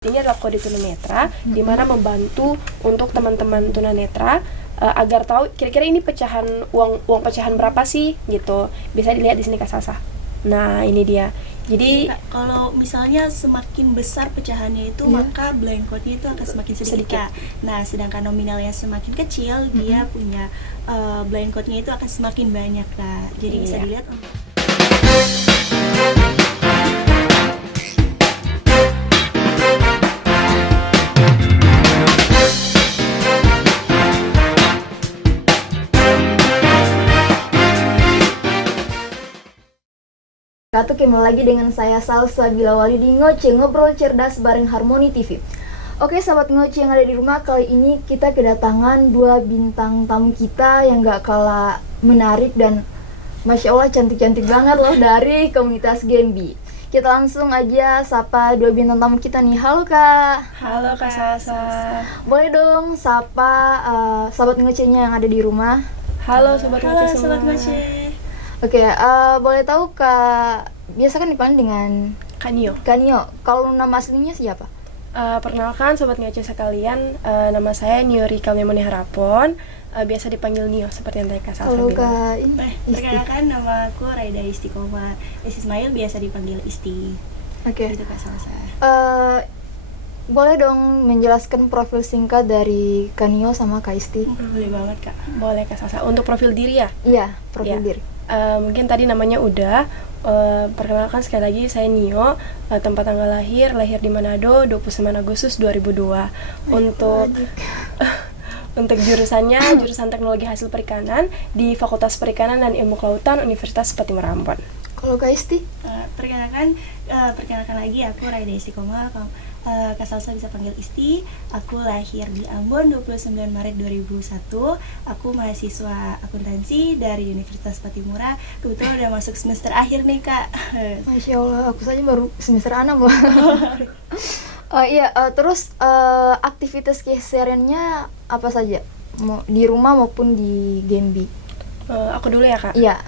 Ini adalah kode tunanetra, di mana membantu untuk teman-teman tunanetra agar tahu kira-kira ini uang pecahan berapa sih gitu. Bisa dilihat di sini Kak Salsa. Nah, ini dia. Jadi kalau misalnya semakin besar pecahannya itu, maka blind code-nya itu akan semakin sedikit. Nah, sedangkan nominalnya semakin kecil, dia punya blind code-nya itu akan semakin banyak, Kak. Jadi bisa dilihat Ratu kembali lagi dengan saya Salsabila Wali di Ngoceh Ngobrol Cerdas bareng Harmoni TV. Oke sahabat Ngoceh yang ada di rumah, kali ini kita kedatangan dua bintang tamu kita yang gak kalah menarik dan Masya Allah cantik-cantik banget loh dari komunitas Genbi. Kita langsung aja sapa dua bintang tamu kita nih. Halo Kak. Halo Kak Salsa. Boleh dong sapa sahabat Ngocehnya yang ada di rumah. Halo Sobat Ngoceh semua. Sobat Ngoceh. Oke, boleh tahu Kak, biasa kan dipanggil dengan Kanio. Kalau nama aslinya siapa? Perkenalkan Sobat Ngoceh sekalian, nama saya Nio Rika Memoni Harapon, biasa dipanggil Nio seperti yang tadi Kak Salsa Halo bilang. Kak, ini Perkenalkan, nama aku Raida Istiqomah Ismail, biasa dipanggil Isti. Oke. Itu Kak Salsa. Boleh dong menjelaskan profil singkat dari Kanio sama Kak Isti? Boleh banget Kak. Boleh Kak Salsa. Untuk profil diri ya? Iya, profil Iya. diri. Mungkin tadi namanya udah. Perkenalkan sekali lagi saya Nio, tempat tanggal lahir di Manado 29 Agustus 2002. Untuk jurusannya jurusan Teknologi Hasil Perikanan di Fakultas Perikanan dan Ilmu Kelautan Universitas Patimura Ambon. Kalau Kak Isti? Perkenalkan lagi, aku Raida Istiqomah. Kak Salsa bisa panggil Isti. Aku lahir di Ambon 29 Maret 2001. Aku mahasiswa akuntansi dari Universitas Patimura. Kebetulan udah masuk semester akhir nih Kak. Masya Allah, aku saja baru semester 6 loh. Terus aktivitas kesehariannya apa saja? Di rumah maupun di Genbi? Aku dulu ya Kak. Iya.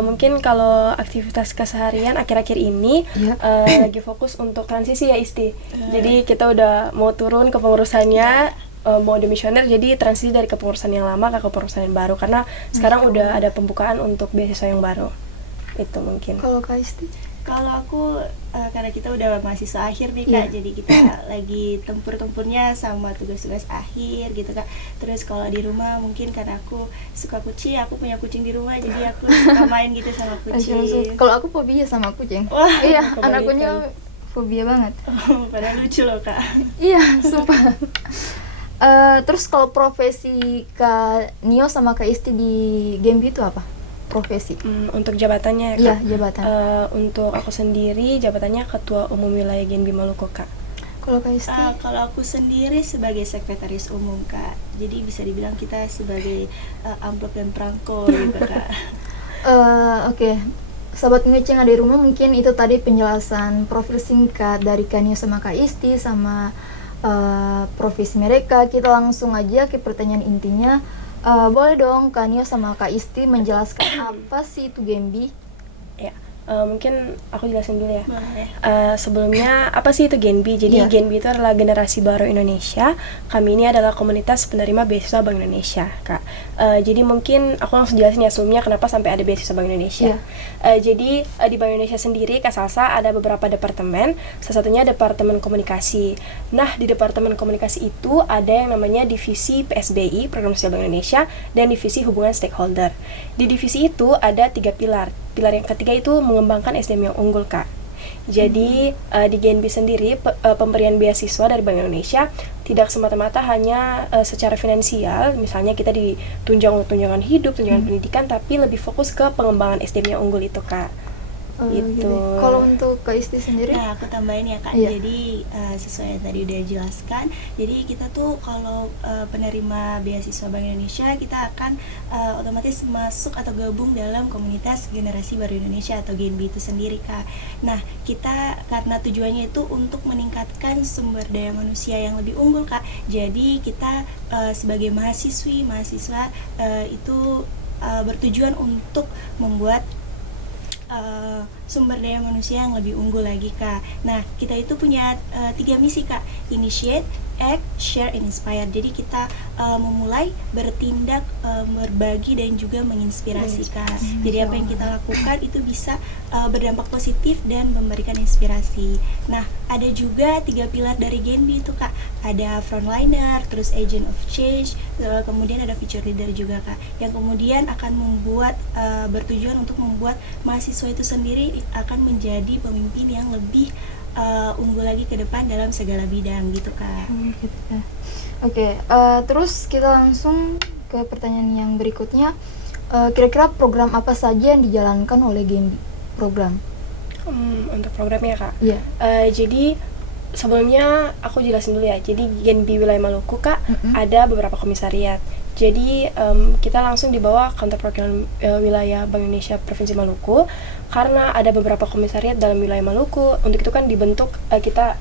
Mungkin kalau aktivitas keseharian akhir-akhir ini lagi fokus untuk transisi ya Isti. Jadi kita udah mau turun ke pengurusannya, mau demisioner, jadi transisi dari kepengurusan yang lama ke kepengurusan yang baru karena sekarang udah ada pembukaan untuk beasiswa yang baru. Itu mungkin. Kalau Kak Isti? Kalau aku karena kita udah mahasiswa akhir nih Kak, jadi kita lagi tempur-tempurnya sama tugas-tugas akhir gitu Kak. Terus kalau di rumah mungkin karena aku suka kucing, aku punya kucing di rumah, jadi aku suka main gitu sama kucing. Kalau aku fobia sama kucing. Wah, iya, anaknya fobia banget. Padahal lucu loh Kak. Iya, sumpah. Terus kalau profesi Kak Nio sama Kak Isti di Genbi itu apa? Profesi? Untuk jabatannya ya Kak? Iya, jabatan. Untuk aku sendiri jabatannya Ketua Umum Wilayah Genbi Maluku Kak. Kalau Kak Isti? Kalau aku sendiri sebagai sekretaris umum Kak. Jadi bisa dibilang kita sebagai amplop dan perangko gitu Kak. Oke. Sahabat ngeceng ada di rumah, mungkin itu tadi penjelasan profil singkat dari Kak Nio sama Kak Isti sama profesi mereka. Kita langsung aja ke pertanyaan intinya. Boleh dong Kak Nio sama Kak Isti menjelaskan apa sih itu Genbi? Ya, mungkin aku jelasin dulu ya. Boleh. Sebelumnya apa sih itu Genbi? Jadi Genbi itu adalah generasi baru Indonesia. Kami ini adalah komunitas penerima beasiswa Bank Indonesia, Kak. Jadi mungkin aku langsung jelasin ya sebelumnya kenapa sampai ada beasiswa Bank Indonesia. Jadi di Bank Indonesia sendiri Kak Salsa ada beberapa departemen. Salah satunya departemen komunikasi. Nah di departemen komunikasi itu ada yang namanya divisi PSBI Program Sosial Bank Indonesia dan divisi hubungan stakeholder. Di divisi itu ada 3 pilar. Pilar yang ketiga itu mengembangkan SDM yang unggul Kak. Jadi di Genbi sendiri pemberian beasiswa dari Bank Indonesia tidak semata-mata hanya secara finansial, misalnya kita ditunjang tunjangan hidup, tunjangan pendidikan, tapi lebih fokus ke pengembangan SDM yang unggul itu Kak. Gitu. Kalau untuk Kak Isti sendiri? Nah, aku tambahin ya Kak. Jadi sesuai yang tadi udah jelaskan, jadi kita tuh kalau penerima beasiswa Bank Indonesia, kita akan otomatis masuk atau gabung dalam komunitas generasi baru Indonesia atau Genbi itu sendiri Kak. Nah, kita karena tujuannya itu untuk meningkatkan sumber daya manusia yang lebih unggul Kak. Jadi kita sebagai mahasiswa itu bertujuan untuk membuat sumber daya manusia yang lebih unggul lagi Kak. Nah, kita itu punya 3 misi Kak. Initiate, act, share, and inspire. Jadi kita memulai, bertindak, berbagi, dan juga menginspirasi Kak. Jadi apa yang kita lakukan itu bisa berdampak positif dan memberikan inspirasi. Nah, ada juga 3 pilar dari Genbi itu Kak. Ada frontliner, terus agent of change, kemudian ada future leader juga Kak. Yang kemudian akan membuat bertujuan untuk membuat mahasiswa itu sendiri akan menjadi pemimpin yang lebih unggul lagi ke depan dalam segala bidang gitu Kak. Gitu ya. Oke, terus kita langsung ke pertanyaan yang berikutnya. Kira-kira program apa saja yang dijalankan oleh Genbi? Program? Untuk programnya Kak. Iya. Jadi sebelumnya aku jelasin dulu ya. Jadi Genbi Wilayah Maluku Kak ada beberapa komisariat. Jadi kita langsung di bawah kantor perwakilan wilayah Bank Indonesia Provinsi Maluku, karena ada beberapa komisariat dalam wilayah Maluku. Untuk itu kan dibentuk kita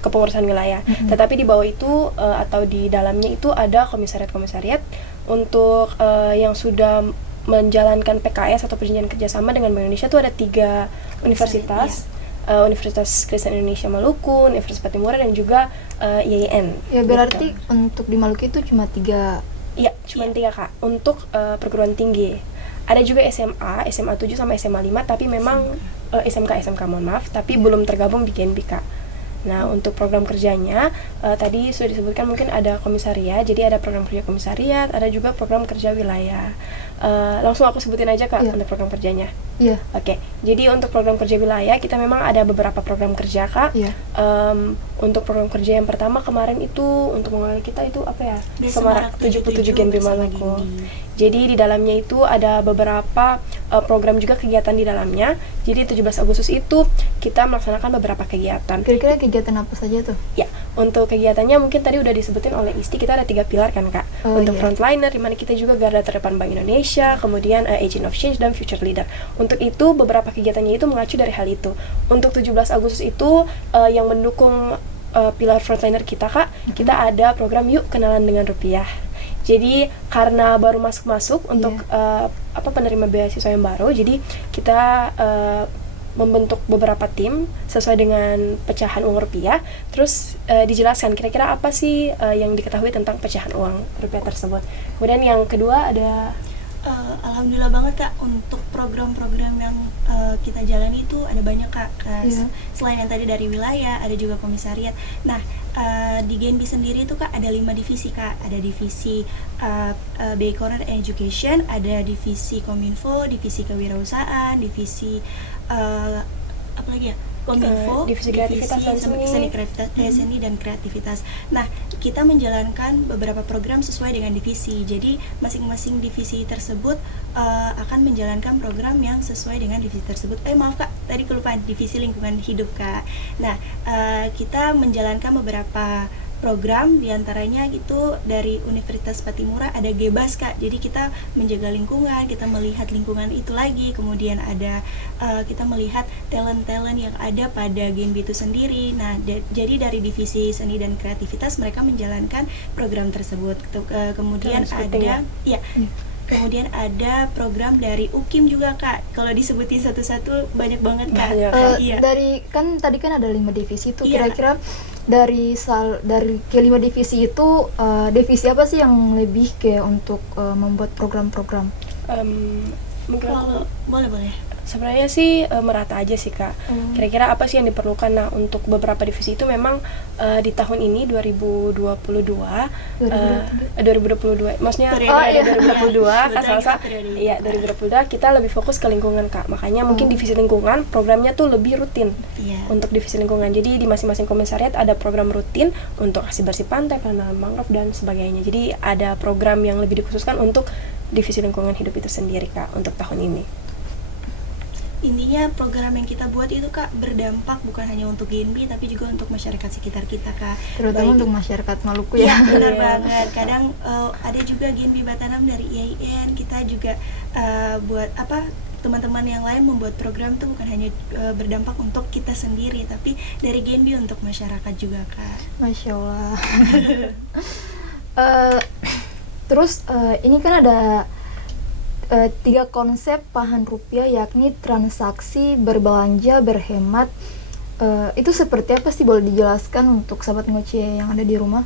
kepengurusan wilayah. Tetapi di bawah itu atau di dalamnya itu ada komisariat-komisariat untuk yang sudah menjalankan PKS atau perjanjian kerjasama dengan Bank Indonesia. Itu ada 3 universitas. Universitas Kristen Indonesia Maluku, Universitas Patimura, dan juga IAIN. Ya berarti untuk di Maluku itu cuma 3. Iya, cuma 3 Kak. Untuk perguruan tinggi. Ada juga SMA 7 sama SMA 5, tapi memang SMK mohon maaf, tapi belum tergabung di Genbi Kak. Nah, untuk program kerjanya tadi sudah disebutkan, mungkin ada komisariat, jadi ada program kerja komisariat, ada juga program kerja wilayah. Langsung aku sebutin aja Kak untuk program kerjanya. Iya. Oke, jadi untuk program kerja wilayah kita memang ada beberapa program kerja Kak. Iya. Untuk program kerja yang pertama kemarin itu untuk mengawali kita itu apa ya? Semarak 77 Genbi Maluku. Genbi. Jadi di dalamnya itu ada beberapa program juga kegiatan di dalamnya. Jadi 17 Agustus itu kita melaksanakan beberapa kegiatan. Kira-kira kegiatan apa saja tuh? Ya, untuk kegiatannya mungkin tadi udah disebutin oleh Isti, kita ada 3 pilar kan Kak. Untuk frontliner, dimana kita juga garda terdepan Bank Indonesia, kemudian agent of change, dan future leader. Untuk itu beberapa kegiatannya itu mengacu dari hal itu. Untuk 17 Agustus itu yang mendukung pilar frontliner kita Kak, kita ada program Yuk Kenalan Dengan Rupiah. Jadi karena baru masuk untuk penerima beasiswa yang baru, jadi kita membentuk beberapa tim sesuai dengan pecahan uang rupiah. Terus dijelaskan kira-kira apa sih yang diketahui tentang pecahan uang rupiah tersebut. Kemudian yang kedua ada Alhamdulillah banget Kak, untuk program-program yang kita jalani itu ada banyak Kak. Selain yang tadi dari wilayah, ada juga komisariat. Nah, di Genbi sendiri itu Kak ada 5 divisi Kak. Ada divisi BI Corner Education, ada divisi Kominfo, divisi Kewirausahaan, divisi apa lagi ya? Kominfo, divisi kreativitas dan seni dan kreativitas. Nah, kita menjalankan beberapa program sesuai dengan divisi. Jadi masing-masing divisi tersebut akan menjalankan program yang sesuai dengan divisi tersebut. Maaf Kak, tadi kelupaan divisi lingkungan hidup Kak. Nah, kita menjalankan beberapa program, diantaranya itu dari Universitas Patimura ada Gebas Kak. Jadi kita menjaga lingkungan, kita melihat lingkungan itu lagi. Kemudian ada kita melihat talent-talent yang ada pada Genbi itu sendiri. Nah, jadi dari divisi seni dan kreativitas mereka menjalankan program tersebut. Kemudian ada kemudian ada program dari UKIM juga Kak. Kalau disebutin satu-satu banyak banget Kak. Dari kan tadi kan ada 5 divisi itu. Kira-kira dari kelima divisi itu divisi apa sih yang lebih kayak untuk membuat program-program? Mungkin boleh. Sebenarnya sih merata aja sih Kak. Kira-kira apa sih yang diperlukan? Nah, untuk beberapa divisi itu memang di tahun ini 2022 maksudnya 2022 Kak Salsa. Iya, 2022 kita lebih fokus ke lingkungan Kak. Makanya mungkin divisi lingkungan programnya tuh lebih rutin. Untuk divisi lingkungan. Jadi di masing-masing komisariat ada program rutin untuk kasih bersih pantai, penanaman mangrove dan sebagainya. Jadi ada program yang lebih dikhususkan untuk divisi lingkungan hidup itu sendiri Kak untuk tahun ini. Intinya program yang kita buat itu Kak berdampak bukan hanya untuk Genbi tapi juga untuk masyarakat sekitar kita Kak. Terutama untuk masyarakat Maluku ya. Iya benar banget. Kadang ada juga Genbi Batanam dari IAIN, kita juga buat teman-teman yang lain membuat program tuh bukan hanya berdampak untuk kita sendiri tapi dari Genbi untuk masyarakat juga Kak. Masya Allah. Terus ini kan ada 3 konsep paham rupiah, yakni transaksi, berbelanja, berhemat. Itu seperti apa sih, boleh dijelaskan untuk sahabat ngoce yang ada di rumah?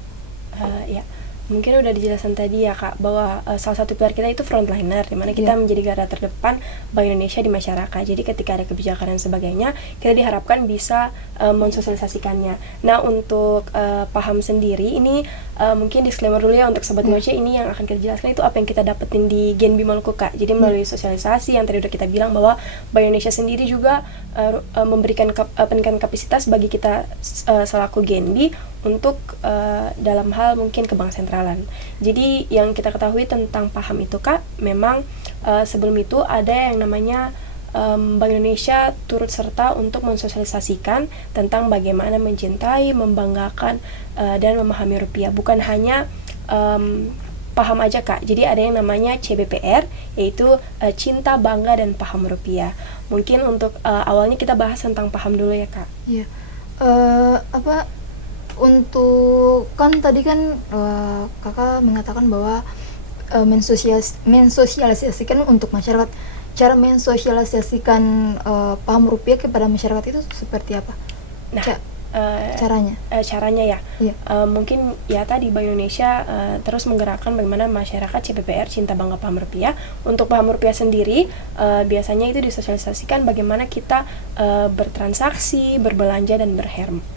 Ya, mungkin udah dijelaskan tadi ya Kak, bahwa salah satu pilar kita itu frontliner, dimana kita menjadi garda terdepan Bank Indonesia di masyarakat. Jadi ketika ada kebijakan dan sebagainya, kita diharapkan bisa mensosialisasikannya. Nah, untuk paham sendiri ini mungkin disclaimer dulu ya untuk Sobat Ngoce, ini yang akan kita jelaskan itu apa yang kita dapetin di Genbi Maluku Kak. Jadi melalui sosialisasi yang tadi udah kita bilang bahwa Bank Indonesia sendiri juga memberikan peningkatan kapasitas bagi kita selaku Genbi untuk dalam hal mungkin ke bank sentralan. Jadi yang kita ketahui tentang paham itu Kak, memang sebelum itu ada yang namanya Bank Indonesia turut serta untuk mensosialisasikan tentang bagaimana mencintai, membanggakan, dan memahami rupiah. Bukan hanya paham aja Kak, jadi ada yang namanya CBPR, yaitu cinta, bangga, dan paham rupiah. Mungkin untuk awalnya kita bahas tentang paham dulu ya Kak. Iya. Untuk kan tadi kan kakak mengatakan bahwa mensosialisasikan untuk masyarakat. Cara mensosialisasikan paham rupiah kepada masyarakat itu seperti apa? Nah, caranya? Caranya ya, Iya. mungkin ya tadi Bank Indonesia terus menggerakkan bagaimana masyarakat CBPR cinta bangga paham rupiah. Untuk paham rupiah sendiri biasanya itu disosialisasikan bagaimana kita bertransaksi, berbelanja, dan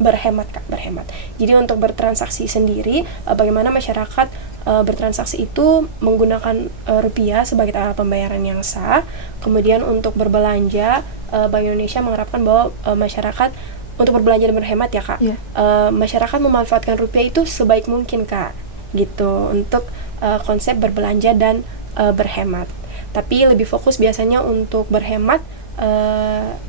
berhemat Kak, berhemat. Jadi untuk bertransaksi sendiri, bagaimana masyarakat bertransaksi itu menggunakan rupiah sebagai alat pembayaran yang sah. Kemudian untuk berbelanja, Bank Indonesia mengharapkan bahwa masyarakat untuk berbelanja dan berhemat ya Kak, masyarakat memanfaatkan rupiah itu sebaik mungkin Kak, gitu, untuk konsep berbelanja dan berhemat. Tapi lebih fokus biasanya untuk berhemat,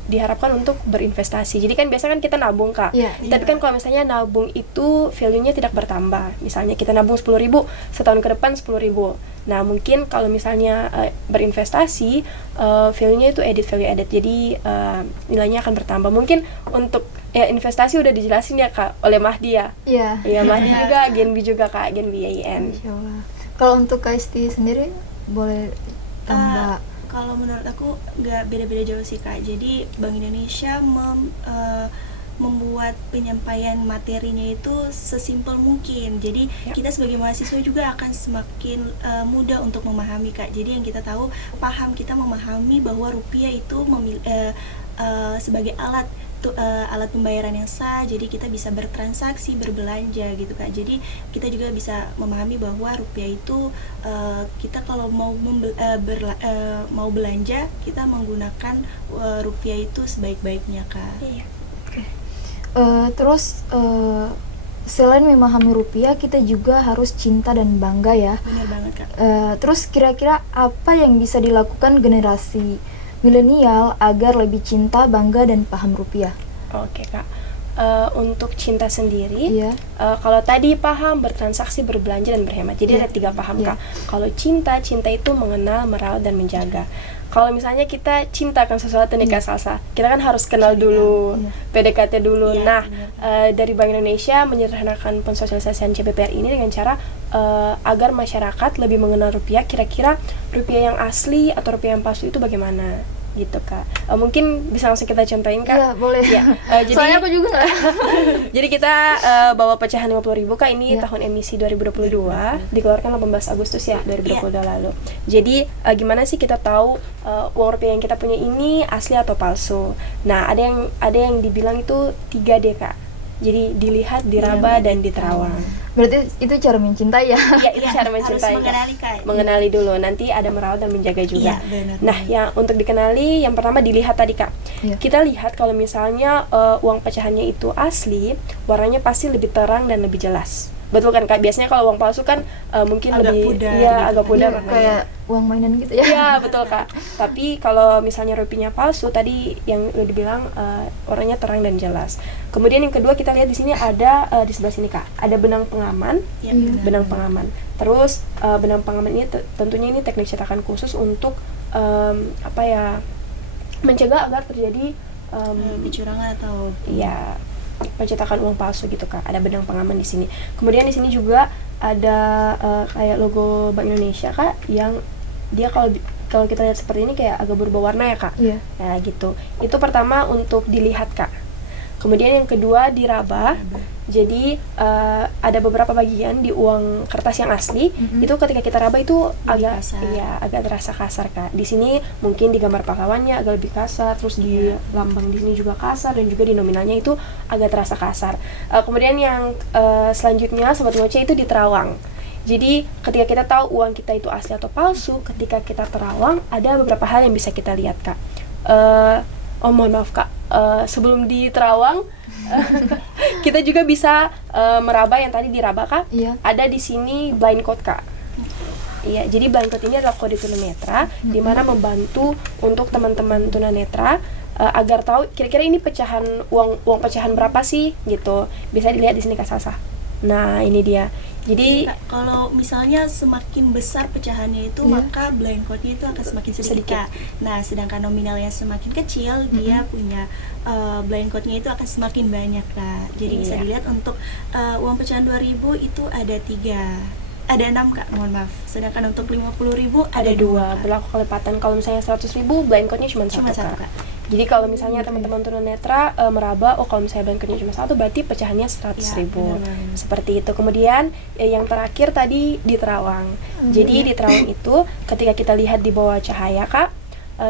diharapkan untuk berinvestasi. Jadi kan biasa kan kita nabung Kak, tapi kan kalau misalnya nabung itu value-nya tidak bertambah. Misalnya kita nabung 10.000, setahun ke depan 10.000. Nah mungkin kalau misalnya berinvestasi, value-nya itu value added, jadi nilainya akan bertambah. Mungkin untuk investasi udah dijelasin ya Kak oleh Mahdi ya. Iya, Mahdi juga, Genbi juga Kak, Genbi AIN. Insyaallah. Kalau untuk KST sendiri boleh tambah? Kalau menurut aku nggak beda-beda jauh sih Kak. Jadi Bank Indonesia membuat penyampaian materinya itu sesimpel mungkin. Jadi kita sebagai mahasiswa juga akan semakin mudah untuk memahami Kak. Jadi yang kita tahu, paham kita memahami bahwa rupiah itu sebagai alat pembayaran yang sah, jadi kita bisa bertransaksi, berbelanja gitu Kak. Jadi kita juga bisa memahami bahwa rupiah itu kita kalau mau belanja, kita menggunakan rupiah itu sebaik-baiknya Kak. Iya. Terus selain memahami rupiah, kita juga harus cinta dan bangga ya. Benar banget Kak. Terus kira-kira apa yang bisa dilakukan generasi milenial agar lebih cinta, bangga, dan paham rupiah? Oke Kak, untuk cinta sendiri, kalau tadi paham bertransaksi, berbelanja, dan berhemat. Jadi ada 3 paham Kak. Kalau cinta itu mengenal, merawat, dan menjaga. Kalau misalnya kita cinta akan sesuatu nih Kak Salsa, kita kan harus kenal dulu, PDKT dulu. Nah, dari Bank Indonesia menyederhanakan pensosialisasian CBPR ini dengan cara agar masyarakat lebih mengenal rupiah. Kira-kira rupiah yang asli atau rupiah yang palsu itu bagaimana? Gitu Kak. Mungkin bisa langsung kita contohin Kak. Iya, boleh. Jadi, soalnya aku juga nggak. Jadi kita bawa pecahan 50.000 Kak, ini tahun emisi 2022, dikeluarkan 18 Agustus ya 2022 lalu. Jadi gimana sih kita tahu uang rupiah yang kita punya ini asli atau palsu? Nah, ada yang dibilang itu 3D Kak. Jadi dilihat, diraba, dan diterawang. Berarti itu cara mencintai ya? Iya, itu cara mencintai. Harus mengenali Kak. Mengenali dulu, nanti ada merawat dan menjaga juga. Benar. Nah, yang untuk dikenali, yang pertama dilihat tadi Kak. Kita lihat kalau misalnya uang pecahannya itu asli, warnanya pasti lebih terang dan lebih jelas. Betul kan Kak? Biasanya kalau uang palsu kan mungkin agak lebih pudar, gitu, agak pudar kayak uang mainan gitu ya. Iya, betul Kak. Tapi kalau misalnya rupiahnya palsu, tadi yang udah dibilang warnanya terang dan jelas. Kemudian yang kedua kita lihat di sini ada di sebelah sini Kak, ada benang pengaman. Benang pengaman. Terus benang pengaman ini tentunya ini teknik cetakan khusus untuk mencegah agar terjadi kecurangan atau pencetakan uang palsu gitu Kak. Ada benang pengaman di sini. Kemudian di sini juga ada kayak logo Bank Indonesia Kak, yang dia kalau kalau kita lihat seperti ini kayak agak berubah warna ya Kak. Iya. Ya gitu. Itu pertama untuk dilihat Kak. Kemudian yang kedua diraba. Jadi ada beberapa bagian di uang kertas yang asli itu ketika kita raba itu agak kasar. agak terasa kasar Kak. Di sini mungkin di gambar pahlawannya agak lebih kasar, terus di lambang di sini juga kasar, dan juga di nominalnya itu agak terasa kasar. Kemudian yang selanjutnya Sobat Ngoce itu diterawang. Jadi ketika kita tahu uang kita itu asli atau palsu, ketika kita terawang ada beberapa hal yang bisa kita lihat Kak. Mohon maaf Kak, sebelum diterawang kita juga bisa meraba yang tadi diraba Kak. Iya. Ada di sini blind code Kak. Iya, jadi blind code ini adalah kode tunanetra di mana membantu untuk teman-teman tunanetra agar tahu kira-kira ini pecahan uang pecahan berapa sih gitu. Bisa dilihat di sini Kak Salsa. Nah, ini dia. Jadi Kak, kalau misalnya semakin besar pecahannya itu, maka blind code-nya itu akan semakin sedikit. Kak. Nah, sedangkan nominalnya semakin kecil, dia punya blind code-nya itu akan semakin banyak Kak. Jadi bisa dilihat untuk uang pecahan 2.000 itu ada 6 Kak, mohon maaf. Sedangkan untuk 50.000 ada 2 berlaku kelipatan. Kalau misalnya 100.000 blind code-nya cuma satu Kak. Jadi kalau misalnya teman-teman tunanetra meraba, kalau misalnya blind code-nya cuma 1 berarti pecahannya 100.000. Seperti itu. Kemudian yang terakhir tadi diterawang. Jadi diterawang itu ketika kita lihat di bawah cahaya Kak,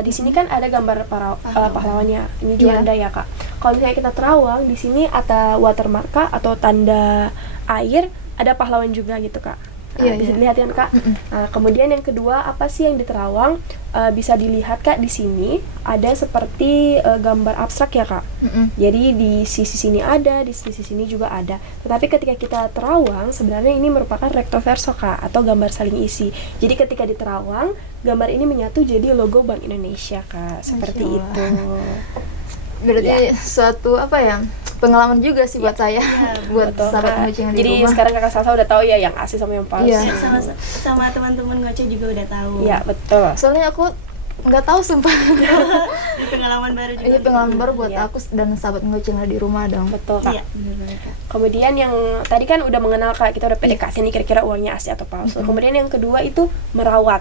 di sini kan ada gambar pahlawannya. Ini juga ada ya Kak. Kalau misalnya kita terawang, di sini ada watermark Kak, atau tanda air, ada pahlawan juga gitu Kak. Bisa dilihat kan Kak. Kemudian yang kedua, apa sih yang diterawang? Bisa dilihat Kak, di sini ada seperti gambar abstrak ya Kak. Jadi di sisi sini ada, di sisi sini juga ada. Tetapi ketika kita terawang, sebenarnya ini merupakan recto verso Kak, atau gambar saling isi. Jadi ketika diterawang, gambar ini menyatu jadi logo Bank Indonesia Kak. Seperti itu. Berarti suatu pengalaman juga sih buat saya, buat betul, sahabat Ngoce yang di jadi rumah. sekarang Kakak Salsa udah tahu ya yang asli sama yang palsu. Iya. sama teman-teman Ngoce juga udah tahu. Iya, betul. Soalnya aku nggak tahu sumpah. Ini pengalaman baru juga. Ini pengalaman baru buat aku dan sahabat Ngoce yang ada di rumah dong. Betul Kak. Iya, benar Kak. Kemudian yang tadi kan udah mengenal Kak, kita udah PDKT nih kira-kira uangnya asli atau palsu. Kemudian yang kedua itu merawat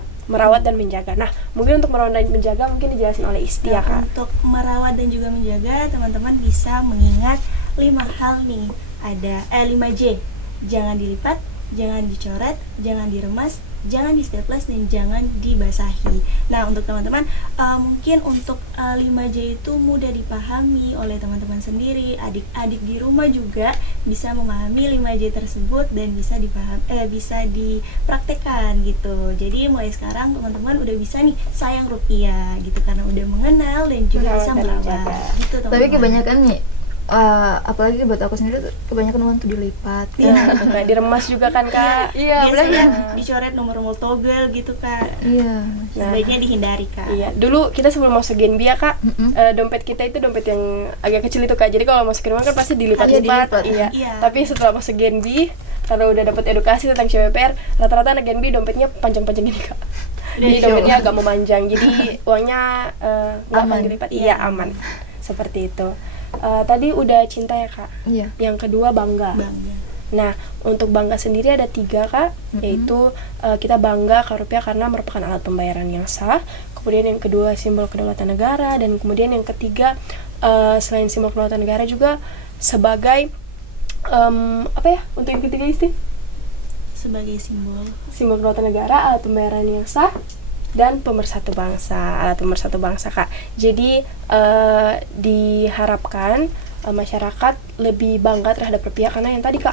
dan menjaga. Nah, mungkin untuk merawat dan menjaga mungkin dijelasin oleh Isti ya Kak. Untuk merawat dan juga menjaga, teman-teman bisa mengingat 5 hal nih. Ada 5J. Jangan dilipat, jangan dicoret, jangan diremas, jangan di staples, dan jangan dibasahi. Nah, untuk teman-teman mungkin untuk 5J itu mudah dipahami oleh teman-teman sendiri. Adik-adik di rumah juga bisa memahami 5J tersebut dan bisa dipraktekkan gitu. Jadi mulai sekarang teman-teman udah bisa nih sayang rupiah gitu, karena udah mengenal dan juga bisa merawat gitu teman-teman. Tapi kebanyakan nih apalagi buat aku sendiri tuh kebanyakan uang tuh dilipat. Kayak diremas juga kan Kak. Iya, biasanya dicoret nomor togel gitu Kak. Iya. Sebaiknya dihindari Kak. Iya, dulu kita sebelum masuk Genbi ya Kak, dompet kita itu dompet yang agak kecil itu Kak. Jadi kalau masuk ke rumah kan pasti dilipat-lipat. Iya. Tapi setelah masuk Genbi, karena udah dapat edukasi tentang CWPR, rata-rata anak Genbi dompetnya panjang-panjang ini Kak. Jadi dompetnya agak memanjang. Jadi uangnya nggak akan dilipat. Iya, aman. Seperti itu. Tadi udah cinta ya Kak. Iya. Yang kedua bangga. Nah, untuk bangga sendiri ada 3 Kak, yaitu kita bangga ke rupiah karena merupakan alat pembayaran yang sah. Kemudian yang kedua simbol kedaulatan negara, dan kemudian yang ketiga selain simbol kedaulatan negara juga sebagai untuk yang ketiga Isti? Sebagai simbol kedaulatan negara, alat pembayaran yang sah, dan pemersatu bangsa, alat pemersatu bangsa Kak. Jadi diharapkan masyarakat lebih bangga terhadap rupiah, karena yang tadi Kak,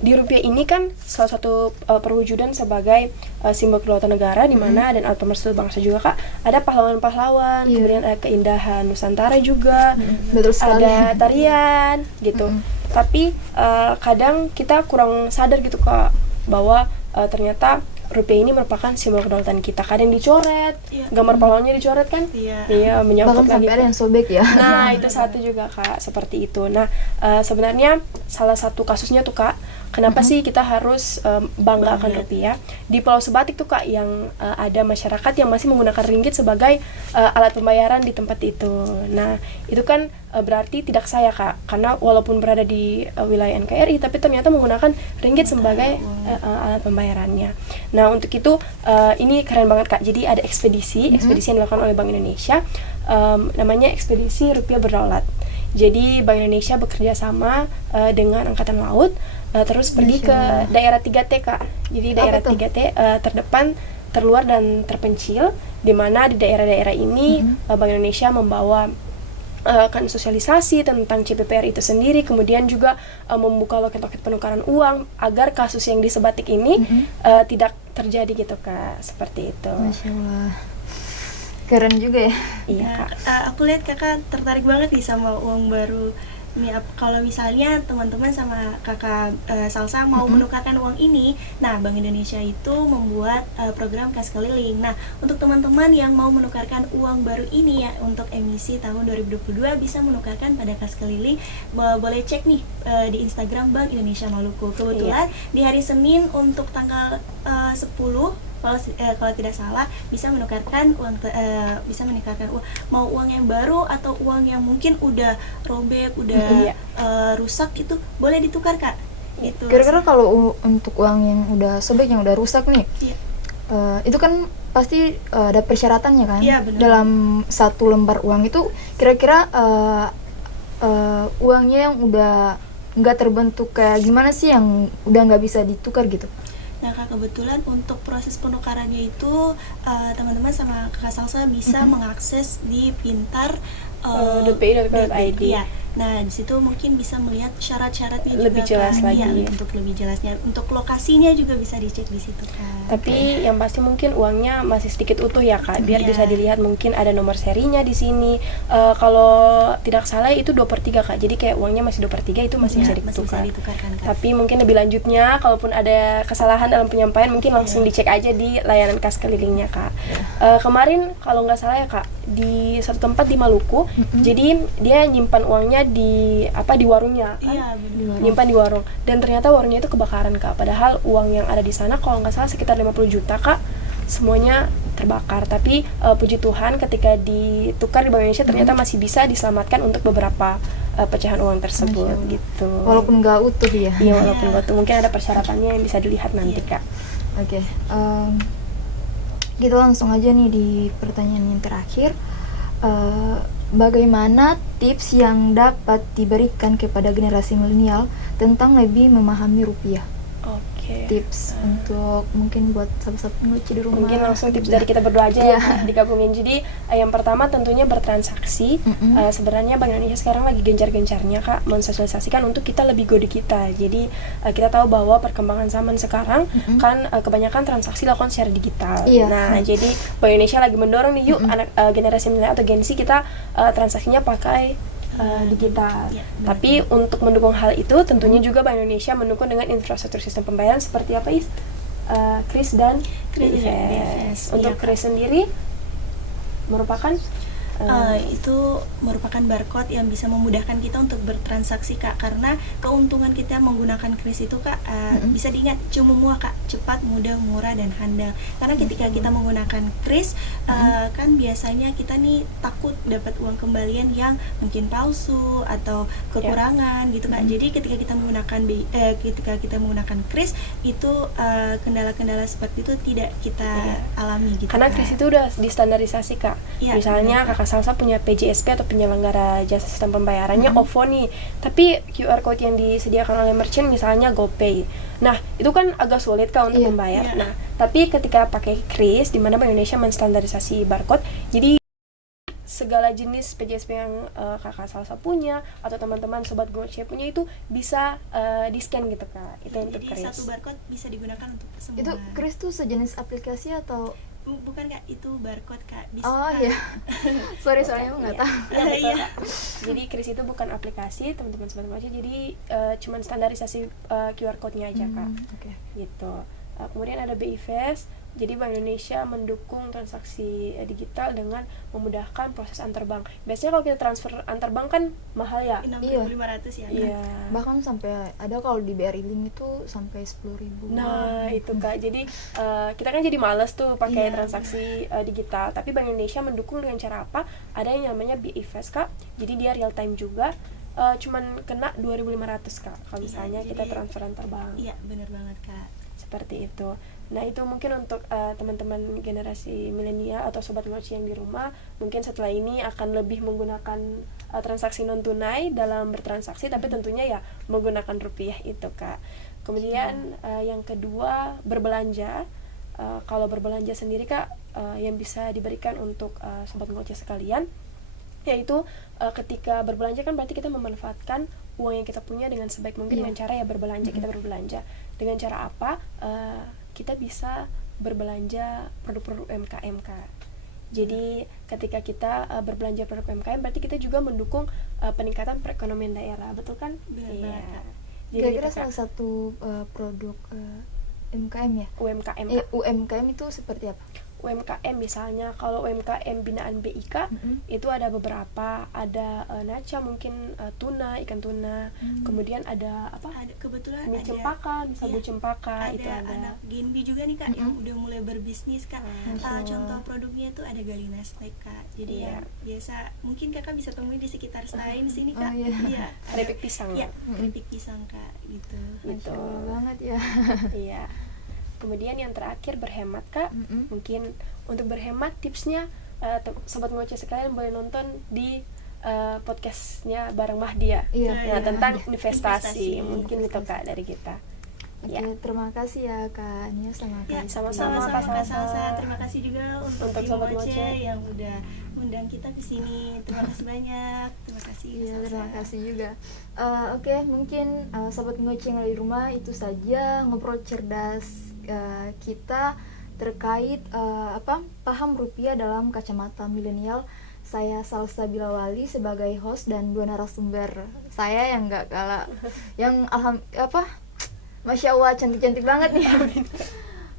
di rupiah ini kan salah satu perwujudan sebagai simbol kedaulatan negara, di mana dan alat pemersatu bangsa juga Kak. Ada pahlawan-pahlawan, kemudian ada keindahan Nusantara juga, ada tarian gitu. Tapi kadang kita kurang sadar gitu Kak, bahwa ternyata rupiah ini merupakan simbol kedaulatan kita. Kadang dicoret, gambar pahlawannya dicoret kan? Iya, menyangkut bahkan lagi. sampai ada yang sobek ya. Nah, itu satu juga Kak, seperti itu. Nah, sebenarnya salah satu kasusnya tuh Kak, kenapa sih kita harus bangga akan rupiah. Di Pulau Sebatik tuh Kak yang ada masyarakat yang masih menggunakan ringgit sebagai alat pembayaran di tempat itu. Nah itu kan berarti tidak saya Kak, karena walaupun berada di wilayah NKRI tapi ternyata menggunakan ringgit sebagai alat pembayarannya. Nah untuk itu ini keren banget Kak. Jadi ada ekspedisi yang dilakukan oleh Bank Indonesia, namanya ekspedisi rupiah berdaulat. Jadi Bank Indonesia bekerja sama dengan Angkatan Laut, terus pergi ke daerah 3T Kak. Jadi daerah 3T terdepan, terluar dan terpencil, di mana di daerah-daerah ini Bank Indonesia membawa kan sosialisasi tentang CPPR itu sendiri, kemudian juga membuka loket-loket penukaran uang agar kasus yang di Sebatik ini tidak terjadi gitu Kak, seperti itu. Masya Allah, keren juga ya. Iya Kak. Aku lihat Kakak tertarik banget nih sama uang baru. Nih, kalau misalnya teman-teman sama Kakak Salsa mau menukarkan uang ini, nah Bank Indonesia itu membuat program kas keliling. Nah, untuk teman-teman yang mau menukarkan uang baru ini ya untuk emisi tahun 2022 bisa menukarkan pada kas keliling. Boleh cek nih di Instagram Bank Indonesia Maluku. Kebetulan di hari Senin untuk tanggal 10 kalau tidak salah bisa menukarkan uang mau uang yang baru atau uang yang mungkin udah robek, udah rusak, itu boleh ditukar Kak. Gitu. Kira-kira kalau untuk uang yang udah sobek, yang udah rusak nih, itu kan pasti ada persyaratannya kan? Iya, benar. Dalam satu lembar uang itu kira-kira uangnya yang udah nggak terbentuk kayak gimana sih yang udah nggak bisa ditukar gitu? Nah Kak, kebetulan untuk proses penukarannya itu teman-teman sama Kakak Salsa bisa mengakses di pintar .pi.co.id. Ya. Nah di situ mungkin bisa melihat syarat-syaratnya lebih juga jelas kan? lagi. Ya, untuk lebih jelasnya, untuk lokasinya juga bisa dicek di situ Kak. Tapi yang pasti mungkin uangnya masih sedikit utuh ya Kak, biar bisa dilihat mungkin ada nomor serinya di sini. Kalau tidak salah itu 2/3 Kak, jadi kayak uangnya masih 2/3 itu masih bisa ditukar. ditukarkan Kak. Tapi mungkin lebih lanjutnya, kalaupun ada kesalahan dalam penyampaian mungkin langsung dicek aja di layanan kas kelilingnya Kak. Kemarin kalau nggak salah ya Kak, di satu tempat di Maluku, jadi dia nyimpan uangnya di warungnya kan? Iya, benar. Nyimpan di warung, dan ternyata warungnya itu kebakaran Kak, padahal uang yang ada di sana kalau nggak salah sekitar 50 juta Kak, semuanya terbakar. Tapi puji Tuhan ketika ditukar di Bank Indonesia ternyata masih bisa diselamatkan untuk beberapa pecahan uang tersebut gitu. Walaupun nggak utuh ya? Iya, walaupun nggak utuh, mungkin ada persyaratannya yang bisa dilihat nanti Kak. Oke, kita langsung aja nih di pertanyaan yang terakhir. Bagaimana tips yang dapat diberikan kepada generasi milenial tentang lebih memahami rupiah? Oke. Tips untuk mungkin buat sahabat-sahabat ngoci di rumah. Mungkin langsung tips dari kita berdua aja ya digabungin. Jadi yang pertama tentunya bertransaksi. Sebenarnya Bank Indonesia sekarang lagi gencar-gencarnya Kak mensosialisasikan untuk kita lebih go di kita. Jadi kita tahu bahwa perkembangan zaman sekarang kan kebanyakan transaksi dilakukan secara digital. Nah jadi Bank Indonesia lagi mendorong nih, yuk anak generasi milenial atau Gen Z kita transaksinya pakai digital. Tapi untuk mendukung hal itu tentunya juga Bank Indonesia mendukung dengan infrastruktur sistem pembayaran seperti apa KRIS dan BIFS. Untuk KRIS sendiri merupakan itu merupakan barcode yang bisa memudahkan kita untuk bertransaksi Kak, karena keuntungan kita menggunakan KRIS itu Kak bisa diingat cuma Kak, cepat, mudah, murah, dan handal. Karena ketika kita menggunakan KRIS kan biasanya kita nih takut dapat uang kembalian yang mungkin palsu atau kekurangan gitu Kak. Jadi ketika kita menggunakan KRIS itu kendala-kendala seperti itu tidak kita alami gitu. Karena KRIS itu udah distandarisasi Kak. Misalnya Kakak Salsa punya PJSP atau penyelenggara jasa sistem pembayarannya OVO nih, tapi QR code yang disediakan oleh merchant misalnya GoPay. Nah, itu kan agak sulit Kak untuk membayar. Nah, tapi ketika pakai KRIS, di mana Bank Indonesia menstandarisasi barcode, jadi segala jenis PJSP yang Kakak Salsa punya atau teman-teman sobat GoCe punya itu bisa di-scan gitu Kak. Itu untuk jadi KRIS. Satu barcode bisa digunakan untuk semua. Itu KRIS tuh sejenis aplikasi atau? Bukan Kak, itu barcode Kak. Bisa, oh iya. sorry emang nggak tahu. Betul, Kak. Jadi KRIS itu bukan aplikasi teman-teman sobat GoCe, jadi cuman standarisasi QR code-nya aja Kak. Oke. Gitu. Kemudian ada BIFS. Jadi Bank Indonesia mendukung transaksi digital dengan memudahkan proses antar bank. Biasanya kalau kita transfer antar bank kan mahal ya. 6.500 ya kan? Iya. Bahkan sampai ada kalau di BRI Link itu sampai 10.000. Nah itu Kak, jadi kita kan jadi males tuh pakai Iya, transaksi digital. Tapi Bank Indonesia mendukung dengan cara apa? Ada yang namanya BI-Fast Kak. Jadi dia real time juga. Cuman kena 2.500 Kak kalau misalnya Iya, kita jadi- transfer antar bank. Iya, benar banget Kak. Seperti itu. Nah itu mungkin untuk teman-teman generasi milenial atau sobat ngoci yang di rumah, mungkin setelah ini akan lebih menggunakan transaksi non tunai dalam bertransaksi, tapi tentunya ya menggunakan rupiah itu Kak. Kemudian yang kedua, berbelanja. Kalau berbelanja sendiri Kak, yang bisa diberikan untuk sobat ngoci sekalian, yaitu ketika berbelanja kan berarti kita memanfaatkan uang yang kita punya dengan sebaik mungkin dengan cara ya berbelanja. Kita berbelanja dengan cara apa? Kita bisa berbelanja produk-produk UMKM Kak. Jadi ketika kita berbelanja produk UMKM berarti kita juga mendukung peningkatan perekonomian daerah, betul kan? Benar banget, Kak. Jadi Kira-kira gitu, Kak. salah satu produk UMKM ya? UMKM Kak. UMKM itu seperti apa? UMKM misalnya, kalau UMKM binaan BIK itu ada beberapa, ada naca mungkin, tuna, ikan tuna, kemudian ada apa? Ada kebetulan Mie ada cempaka, sabu iya, cempaka ada itu ada. anak Genbi juga nih Kak yang udah mulai berbisnis Kak. Contoh produknya itu ada Galina Snack Kak. Jadi Iya. yang biasa mungkin Kakak bisa temuin di sekitar Selain sini Kak. iya. Iya. Keripik pisang. Iya, keripik pisang Kak gitu. Gitu. Masya Allah banget ya. Iya. Kemudian yang terakhir berhemat Kak. Mungkin untuk berhemat tipsnya sobat ngoceh sekalian boleh nonton di podcastnya bareng Mahdia. Iya. Nah, tentang Investasi. investasi. Mungkin itu Kak dari kita. Oke, Ya. terima kasih ya Kak Nia sama Ya, Kak. sama-sama, Kak Kak Salsa. Salsa. Terima kasih juga untuk Untuk tim Sobat Ngoceh Ngoceh. yang udah undang kita ke sini. Terima kasih banyak. Terima kasih. Kak Iya, Salsa. terima kasih juga. Oke, mungkin sobat ngoceh yang ada di rumah itu saja ngobrol cerdas kita terkait paham rupiah dalam kacamata milenial. Saya Salsa Bilawali sebagai host dan dua narasumber saya yang nggak kalah, yang Masya Allah cantik-cantik banget nih.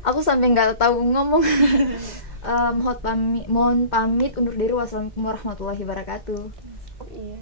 Aku sampai nggak tahu ngomong. Mohon pamit undur diri. Wassalamualaikum warahmatullahi wabarakatuh. Iya.